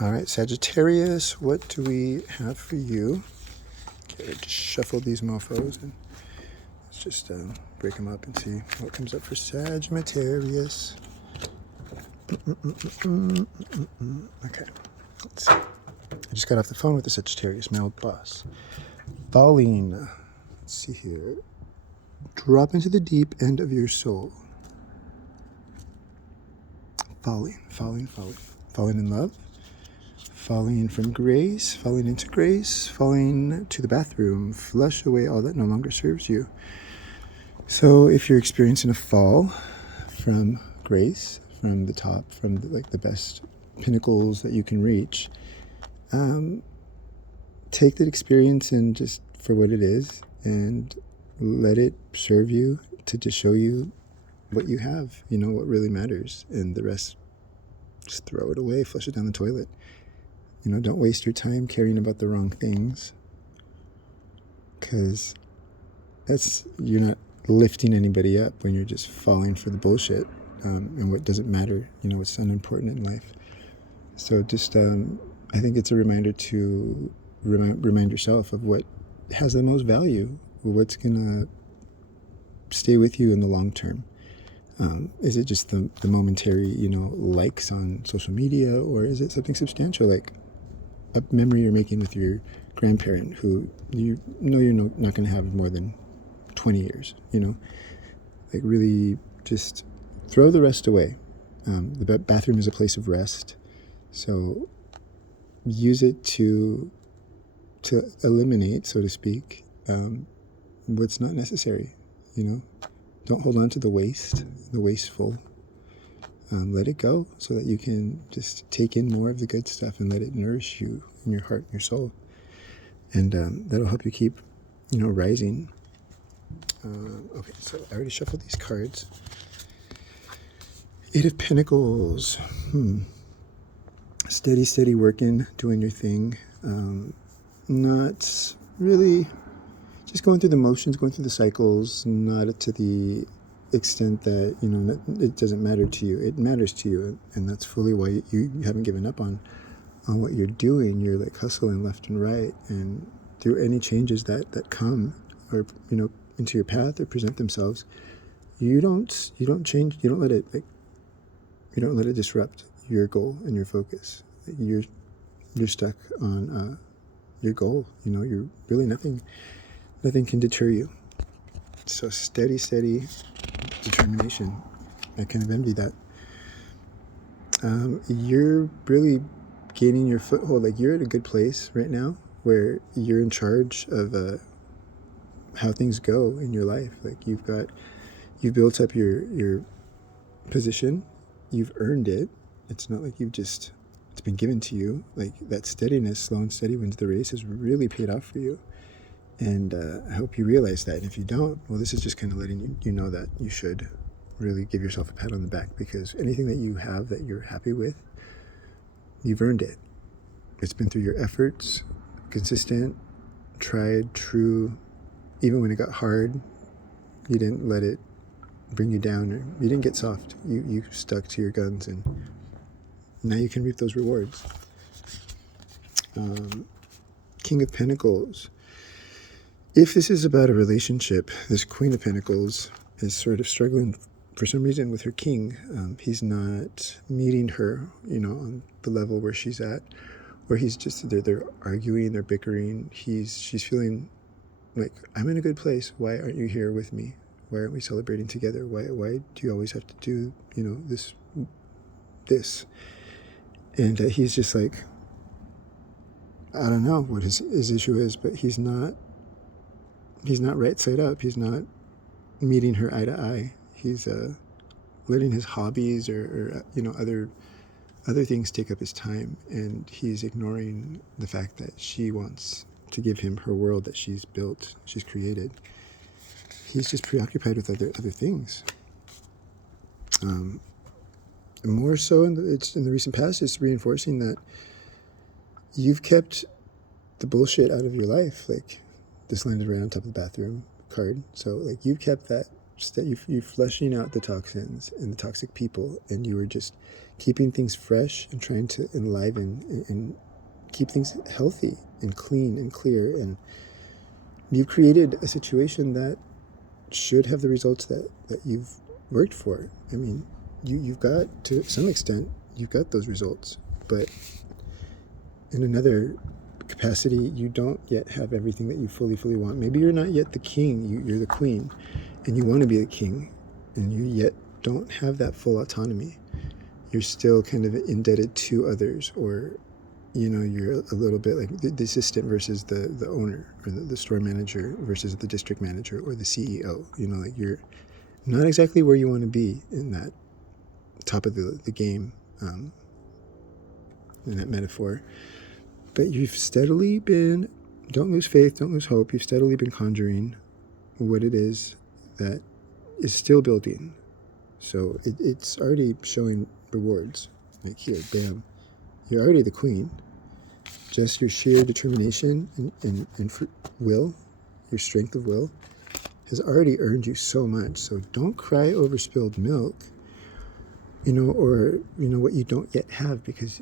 All right, Sagittarius, what do we have for you? Okay, just shuffle these mofos and let's just break them up and see what comes up for Sagittarius. Okay, let's see. I just got off the phone with the Sagittarius, my old boss. Falling. Let's see here. Drop into the deep end of your soul. Falling. Falling in love. Falling from grace, falling into grace, falling to the bathroom, flush away all that no longer serves you. So if you're experiencing a fall from grace, from the top, from the best pinnacles that you can reach, take that experience and just for what it is and let it serve you to just show you what you have, what really matters, and the rest, just throw it away, flush it down the toilet. Don't waste your time caring about the wrong things, because you're not lifting anybody up when you're just falling for the bullshit and what doesn't matter, what's unimportant in life. So just, I think it's a reminder to remind yourself of what has the most value, what's going to stay with you in the long term. Is it just the momentary, likes on social media, or is it something substantial like a memory you're making with your grandparent who you're not going to have more than 20 years, like really just throw the rest away. The bathroom is a place of rest, so use it to eliminate, so to speak, what's not necessary. Don't hold on to the wasteful. Let it go so that you can just take in more of the good stuff and let it nourish you in your heart and your soul. And that'll help you keep, rising. Okay, so I already shuffled these cards. 8 of Pentacles. Steady working, doing your thing. Not really just going through the motions, going through the cycles, not to the extent that it doesn't matter to you. It matters to you, and that's fully why you haven't given up on what you're doing. You're like hustling left and right, and through any changes that come or into your path or present themselves, you don't change. You don't let it disrupt your goal and your focus. You're stuck on your goal. You're really nothing can deter you. So steady determination. I kind of envy that. You're really gaining your foothold. Like, you're at a good place right now where you're in charge of how things go in your life. Like, you've built up your position. You've earned it. It's not like it's been given to you. Like, that steadiness, slow and steady wins the race, has really paid off for you. And I hope you realize that. And if you don't, well, this is just kind of letting you know that you should really give yourself a pat on the back, because anything that you have that you're happy with, you've earned it. It's been through your efforts, consistent, tried, true. Even when it got hard, you didn't let it bring you down, or you didn't get soft. You stuck to your guns, and now you can reap those rewards. King of Pentacles. If this is about a relationship, this Queen of Pentacles is sort of struggling for some reason with her king. He's not meeting her, on the level where she's at, where he's just, they're arguing, they're bickering. She's feeling like, I'm in a good place. Why aren't you here with me? Why aren't we celebrating together? Why do you always have to do, this? And he's just like, I don't know what his issue is, but he's not right side up. He's not meeting her eye to eye. He's letting his hobbies or other things take up his time, and he's ignoring the fact that she wants to give him her world that she's built, she's created. He's just preoccupied with other things. More so in the recent past, it's reinforcing that you've kept the bullshit out of your life. Like, this landed right on top of the bathroom card. So, like, you've kept that you're flushing out the toxins and the toxic people, and you were just keeping things fresh and trying to enliven and keep things healthy and clean and clear. And you created a situation that should have the results that you've worked for. I mean, you've got, to some extent, you've got those results, but in another capacity, you don't yet have everything that you fully want. Maybe you're not yet the king, you're the queen, and you want to be the king, and you yet don't have that full autonomy. You're still kind of indebted to others, or you're a little bit like the assistant versus the owner, or the store manager versus the district manager or the CEO. Like you're not exactly where you want to be in that top of the game, in that metaphor. But you've steadily been, don't lose faith, don't lose hope, you've steadily been conjuring what it is that is still building. So it's already showing rewards. Like here, bam, you're already the queen. Just your sheer determination and will, your strength of will, has already earned you so much. So don't cry over spilled milk, or what you don't yet have, because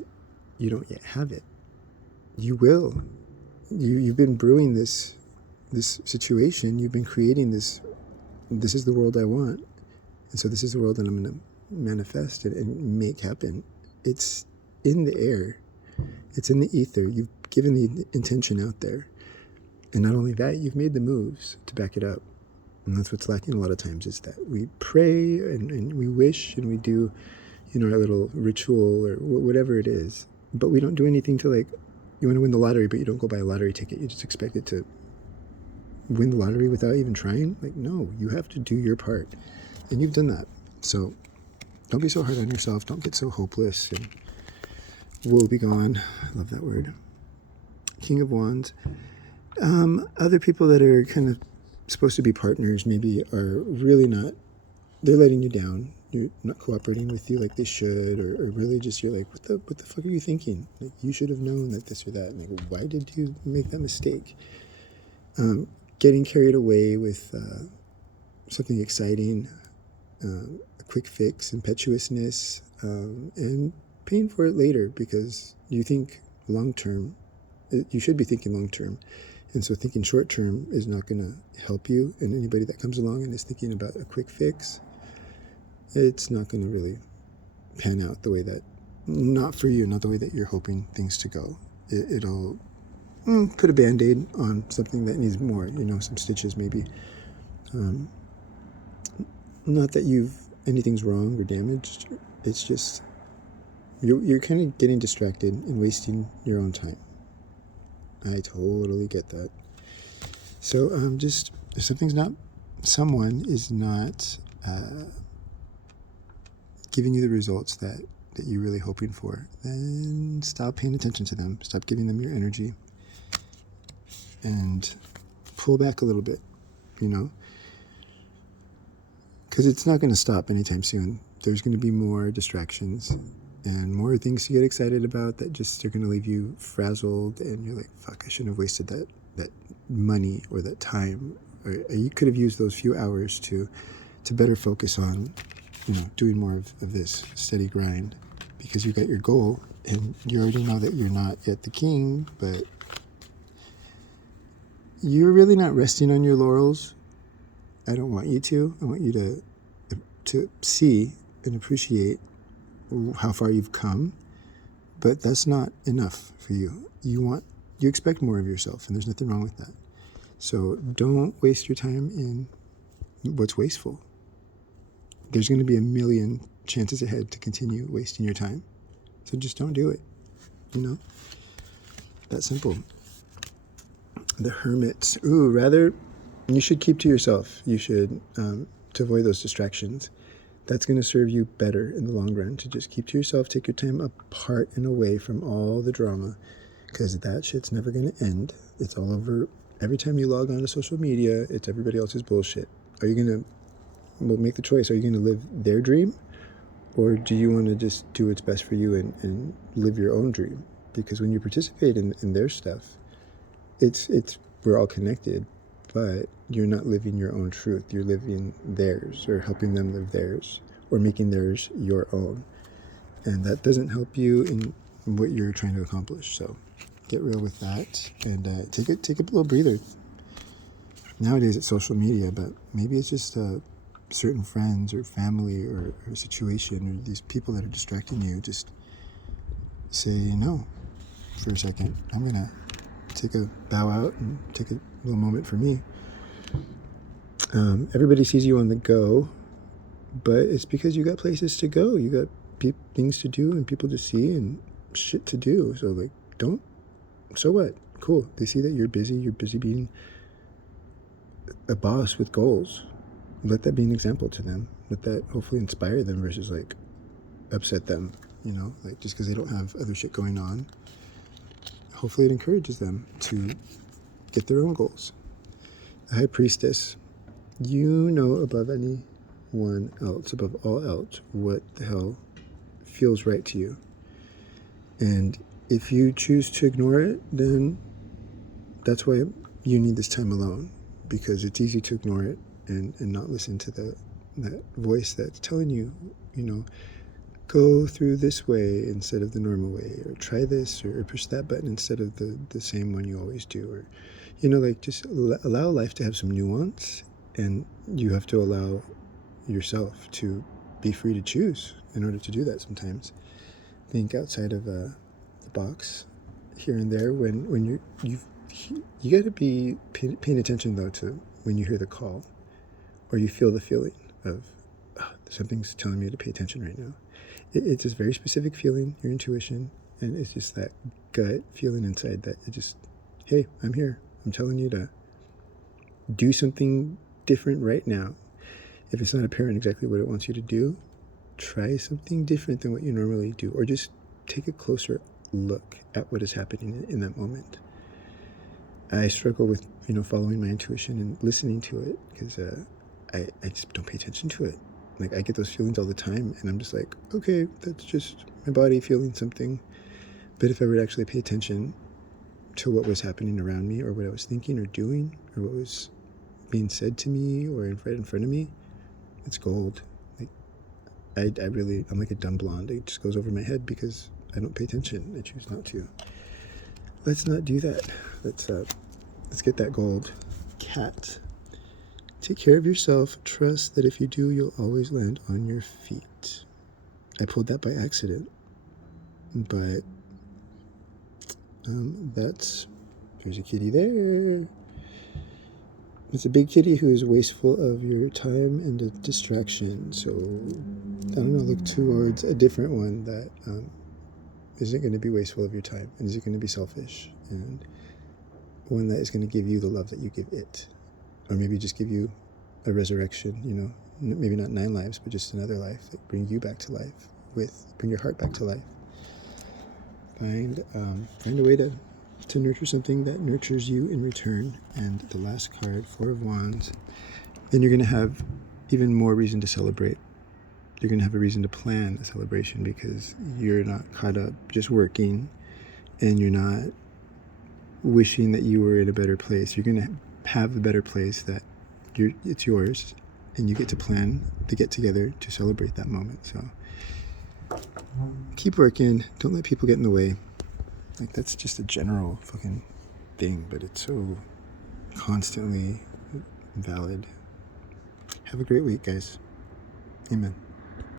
you don't yet have it. You will. You've been brewing this situation. You've been creating this. This is the world I want, and so this is the world that I'm going to manifest and make happen. It's in the air. It's in the ether. You've given the intention out there, and not only that, you've made the moves to back it up. And that's what's lacking a lot of times, is that we pray and we wish and we do, our little ritual or whatever it is, but we don't do anything to, like, you want to win the lottery, but you don't go buy a lottery ticket. You just expect it to win the lottery without even trying. Like, no, you have to do your part, and you've done that. So don't be so hard on yourself. Don't get so hopeless and woe be gone. I love that word. King of Wands. Other people that are kind of supposed to be partners maybe are really not. They're letting you down. You're not cooperating with you like they should, or really just, you're like, what the fuck are you thinking? Like, you should have known that this or that. And like, why did you make that mistake? Getting carried away with something exciting, a quick fix, impetuousness, and paying for it later because you think long term. You should be thinking long term. And so thinking short term is not going to help you. And anybody that comes along and is thinking about a quick fix, it's not going to really pan out the way that, not for you, not the way that you're hoping things to go. It'll put a Band-Aid on something that needs more, some stitches maybe. Not that anything's wrong or damaged. It's just, you're kind of getting distracted and wasting your own time. I totally get that. So just, if someone is not giving you the results that you're really hoping for, then stop paying attention to them. Stop giving them your energy and pull back a little bit, because it's not going to stop anytime soon. There's going to be more distractions and more things to get excited about that just are going to leave you frazzled, and you're like, fuck, I shouldn't have wasted that money or that time. Or you could have used those few hours to better focus on, doing more of this steady grind, because you got your goal and you already know that you're not yet the king, but you're really not resting on your laurels. I don't want you to. I want you to see and appreciate how far you've come, but that's not enough for you. You expect more of yourself, and there's nothing wrong with that. So don't waste your time in what's wasteful. There's going to be a million chances ahead to continue wasting your time. So just don't do it. That simple. The Hermit. You should keep to yourself. You should, to avoid those distractions. That's going to serve you better in the long run, to just keep to yourself, take your time apart and away from all the drama, because that shit's never going to end. It's all over. Every time you log on to social media, it's everybody else's bullshit. Are you going to, make the choice. Are you going to live their dream, or do you want to just do what's best for you and live your own dream? Because when you participate in their stuff, we're all connected, but you're not living your own truth. You're living theirs, or helping them live theirs, or making theirs your own. And that doesn't help you in what you're trying to accomplish. So get real with that, and take a little breather. Nowadays it's social media, but maybe it's just certain friends or family or a situation or these people that are distracting you. Just say no for a second. I'm gonna take a bow out and take a little moment for me. Everybody sees you on the go, but it's because you got places to go. You got things to do and people to see and shit to do. So like, don't. So what? Cool. They see that you're busy. You're busy being a boss with goals. Let that be an example to them. Let that hopefully inspire them versus like upset them. You know, like just because they don't have other shit going on. Hopefully it encourages them to get their own goals. The High Priestess. You know above anyone else, above all else, what the hell feels right to you. And if you choose to ignore it, then that's why you need this time alone, because it's easy to ignore it and not listen to that voice that's telling you, you know, go through this way instead of the normal way, or try this, or push that button instead of the same one you always do, or, you know, like just allow life to have some nuance, and you have to allow yourself to be free to choose in order to do that sometimes. Think outside of the box here and there when you got to be paying attention though to when you hear the call or you feel the feeling of something's telling me to pay attention right now. It's this very specific feeling, your intuition, and it's just that gut feeling inside that it just, hey, I'm here. I'm telling you to do something different right now. If it's not apparent exactly what it wants you to do, try something different than what you normally do, or just take a closer look at what is happening in that moment. I struggle with, you know, following my intuition and listening to it because I just don't pay attention to it. Like, I get those feelings all the time, and I'm just like, okay, that's just my body feeling something. But if I were to actually pay attention to what was happening around me, or what I was thinking or doing, or what was being said to me or right in front of me, it's gold. Like, I'm like a dumb blonde. It just goes over my head because I don't pay attention. I choose not to. Let's not do that. Let's get that gold. Cat. Take care of yourself. Trust that if you do, you'll always land on your feet. I pulled that by accident, but there's a kitty there. It's a big kitty who is wasteful of your time and a distraction. So, I don't know, look towards a different one that isn't going to be wasteful of your time and isn't going to be selfish, and one that is going to give you the love that you give it. Or maybe just give you a resurrection, you know, maybe not 9 lives, but just another life that bring you back to life, bring your heart back to life. Find a way to nurture something that nurtures you in return. And the last card, 4 of Wands, then you're going to have even more reason to celebrate. You're going to have a reason to plan a celebration because you're not caught up just working, and you're not wishing that you were in a better place. You're going to have a better place that it's yours, and you get to plan to get together to celebrate that moment. So keep working. Don't let people get in the way. Like, that's just a general fucking thing, but it's so constantly valid. Have a great week, guys. Amen.